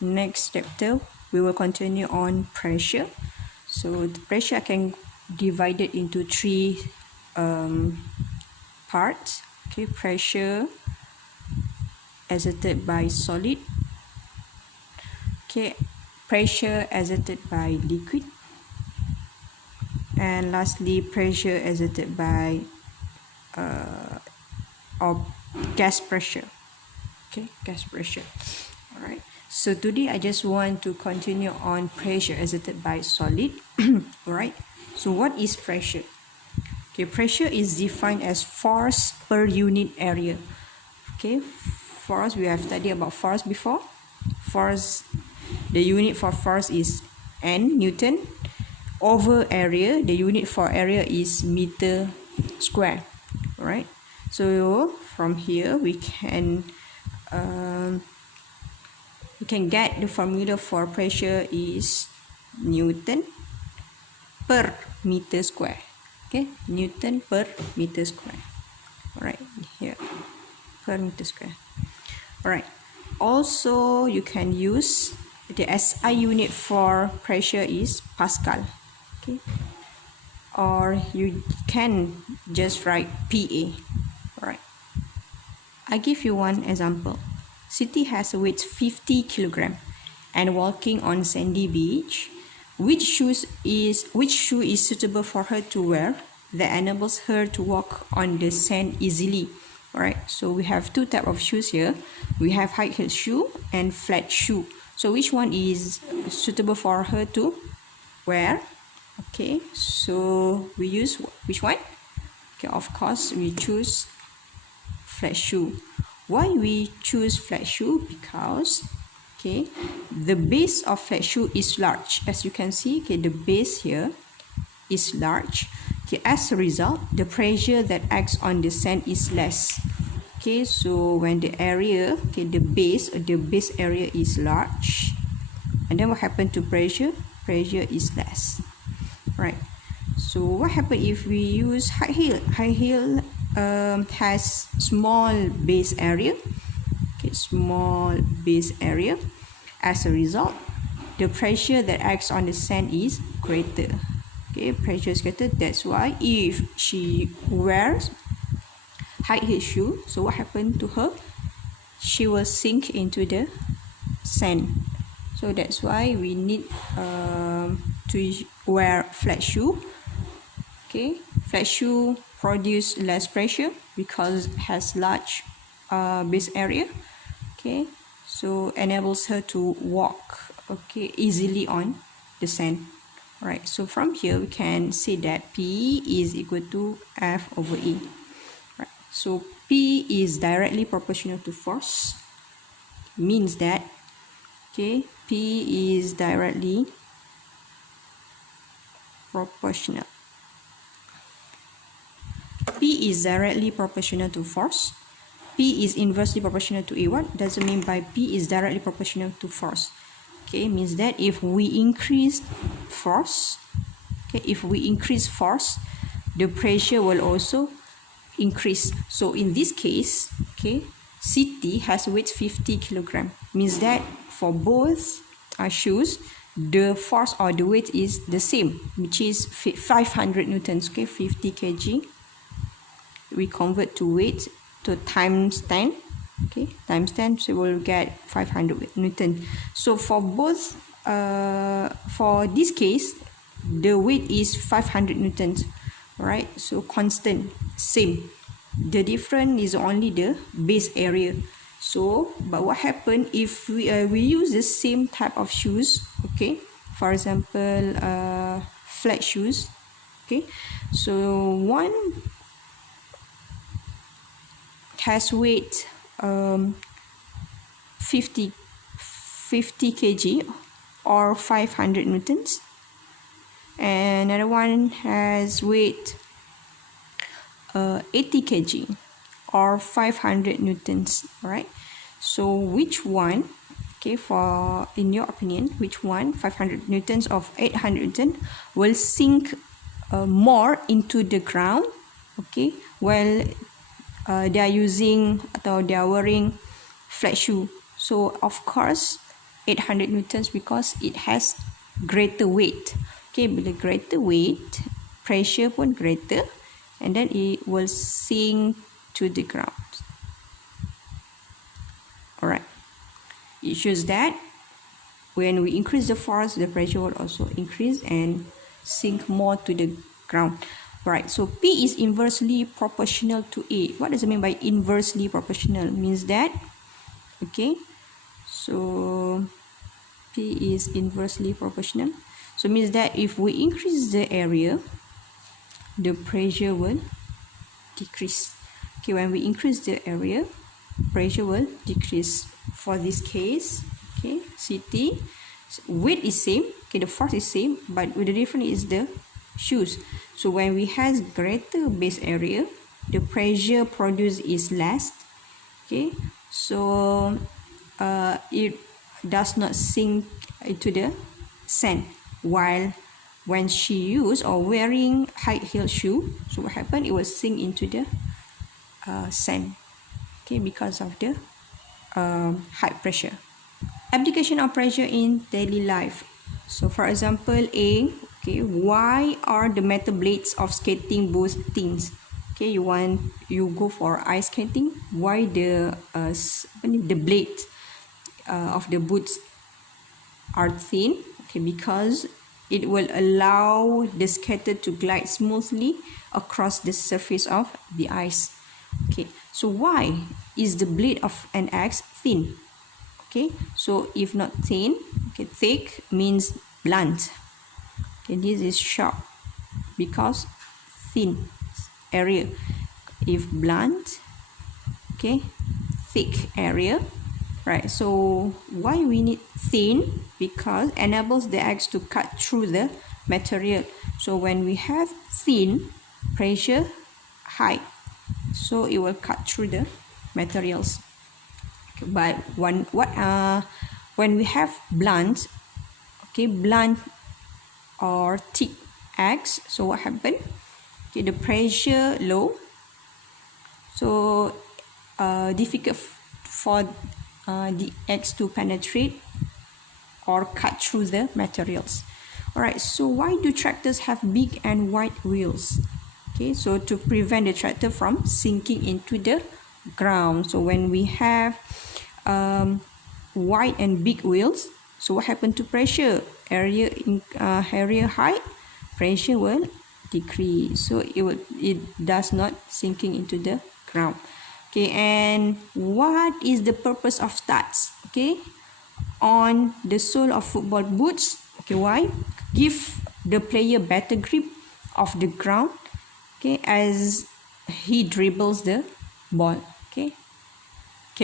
Next chapter, we will continue on pressure. So the pressure I can divide it into three parts. Okay, pressure exerted by solid. Okay, pressure exerted by liquid. And lastly, pressure exerted by or gas pressure. Okay, gas pressure. All right. So today I just want to continue on pressure exerted by solid. All right. So what is pressure? Okay, pressure is defined as force per unit area. Okay, force, we have studied about force before. Force, the unit for force is N, Newton. Over area, the unit for area is meter square. All right. So from here we can get the formula for pressure is Newton per meter square. Okay, Newton per meter square. All right, here per meter square. All right. Also, you can use the SI unit for pressure is Pascal. Okay, or you can just write PA. All right. I give you one example. Siti has a weight 50 kilogram and walking on sandy beach. Which shoe is suitable for her to wear that enables her to walk on the sand easily? Alright, so we have two types of shoes here. We have high heel shoe and flat shoe. So which one is suitable for her to wear? Okay, so we use which one? Okay, of course we choose flat shoe. Why we choose flat shoe? Because okay, the base of flat shoe is large. As you can see, okay, the base here is large. Okay, as a result, the pressure that acts on the sand is less. Okay, so when the area, okay, the base area is large, and then what happened to pressure? Pressure is less. Right. So what happened if we use high heel? High heel has small base area. Okay, small base area. As a result, the pressure that acts on the sand is greater. Okay, pressure is greater. That's why if she wears high heel shoe, so what happened to her? She will sink into the sand. So that's why we need to wear flat shoe. Okay, flat shoe produce less pressure because it has large base area. Okay, so enables her to walk okay easily on the sand. Right, so from here we can say that P is equal to F over A. Right, so P is directly proportional to force. Means that okay, P is directly proportional. P is directly proportional to force. P is inversely proportional to A. What does it mean by P is directly proportional to force? Okay, means that if we increase force, okay, the pressure will also increase. So in this case, okay, Siti has weight 50 kilogram. Means that for both shoes, the force or the weight is the same, which is 500 newtons. Okay, 50 kg. We convert to weight to times 10. Okay, times 10, so we'll get 500 newton. So for both, for this case, the weight is 500 newtons. Right, so constant, same. The difference is only the base area. So, but what happened if we use the same type of shoes? Okay, for example, flat shoes. Okay, so one has weight 50 kg or 500 newtons, and another one has weight 80 kg or 500 newtons. All right, so which one, okay, for in your opinion, which one, 500 newtons or 800 newtons, will sink more into the ground, okay, while they are using or they are wearing flat shoe? So of course 800 newtons because it has greater weight. Okay, bila greater weight, pressure pun greater, and then it will sink to the ground. Alright, it shows that when we increase the force, the pressure will also increase and sink more to the ground. Right, so P is inversely proportional to A. What does it mean by inversely proportional? Means that, okay, so P is inversely proportional. So means that if we increase the area, the pressure will decrease. Okay, when we increase the area, pressure will decrease. For this case, okay, CT, weight is same, okay, the force is same, but with the difference is the shoes. So when we have greater base area, the pressure produced is less. Okay, so it does not sink into the sand. While when she used or wearing high heel shoe, so what happened? It will sink into the sand. Okay, because of the high pressure. Application of pressure in daily life. So for example, A, okay, why are the metal blades of skating both thin? Okay, you go for ice skating. Why the blades of the boots are thin? Okay, because it will allow the skater to glide smoothly across the surface of the ice. Okay, so why is the blade of an axe thin? Okay, so if not thin, okay, thick means blunt. Okay, this is sharp because thin area. If blunt, okay, thick area, right? So why we need thin? Because enables the axe to cut through the material. So when we have thin, pressure high, so it will cut through the materials. Okay, but when we have blunt, okay, blunt or thick axe, so what happened? Okay, the pressure low, so difficult for the axe to penetrate or cut through the materials. Alright, so why do tractors have big and wide wheels? Okay, so to prevent the tractor from sinking into the ground. So when we have wide and big wheels, so what happened to pressure? Area height, pressure will decrease, so it does not sinking into the ground. Okay, and what is the purpose of studs? Okay, on the sole of football boots. Okay, why? Give the player better grip of the ground, okay, as he dribbles the ball. Okay,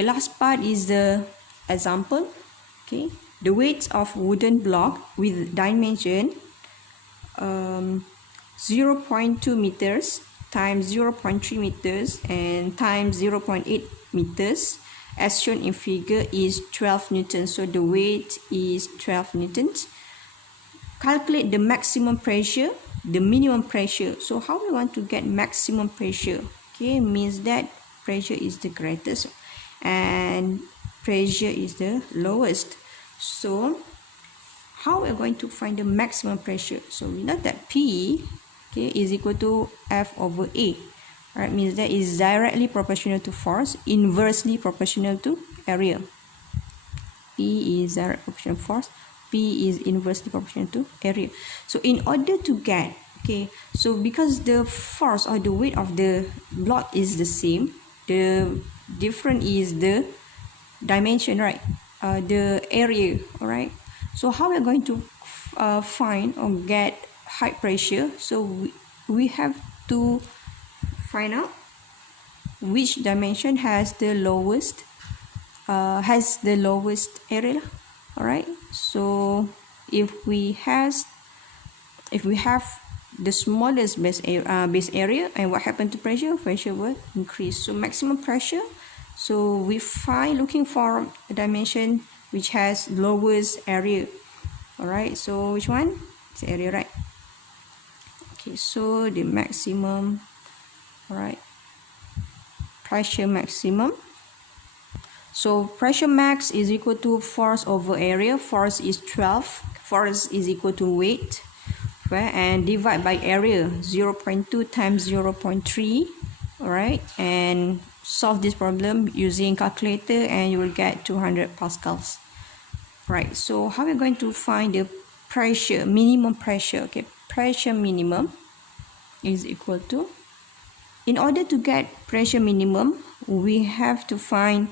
last part is the example. Okay, the weights of wooden block with dimension 0.2 meters times 0.3 meters and times 0.8 meters as shown in figure is 12 newtons. So the weight is 12 newtons. Calculate the maximum pressure, the minimum pressure. So how we want to get maximum pressure? Okay, means that pressure is the greatest and pressure is the lowest. So how we're going to find the maximum pressure? So we know that P, okay, is equal to F over A. Right, means that is directly proportional to force, inversely proportional to area. P is direct proportional to force, P is inversely proportional to area. So in order to get, okay, so because the force or the weight of the block is the same, the difference is the dimension, right? The area, all right? So how we're going to find or get high pressure? So we have to find out which dimension has the lowest area. All right, so if we have the smallest base area, and what happened to pressure? Pressure will increase. So maximum pressure, so we find looking for a dimension which has lowest area. All right, so which one? It's area, right? Okay, so the maximum, all right, pressure maximum. So pressure max is equal to force over area. Force is 12. Force is equal to weight. Right? And divide by area, 0.2 times 0.3. Alright, and solve this problem using calculator and you will get 200 pascals. Right, so how we're going to find the pressure, minimum pressure. Okay, pressure minimum is equal to, in order to get pressure minimum, we have to find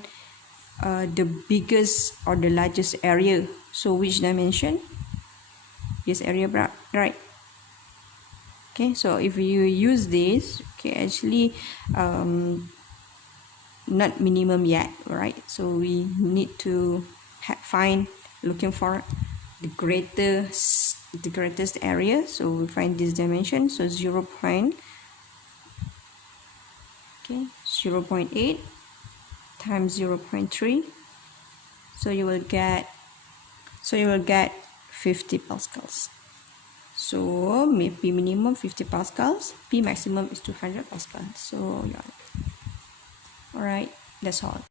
the biggest or the largest area. So which dimension? This area, right? Okay, so if you use this, okay, actually not minimum yet, right? So we need to find, looking for the greatest area. So we find this dimension, so 0.8 times 0.3, so you will get 50 pascals. So P minimum 50 pascals, P maximum is 200 pascals. So yeah, all right, that's all.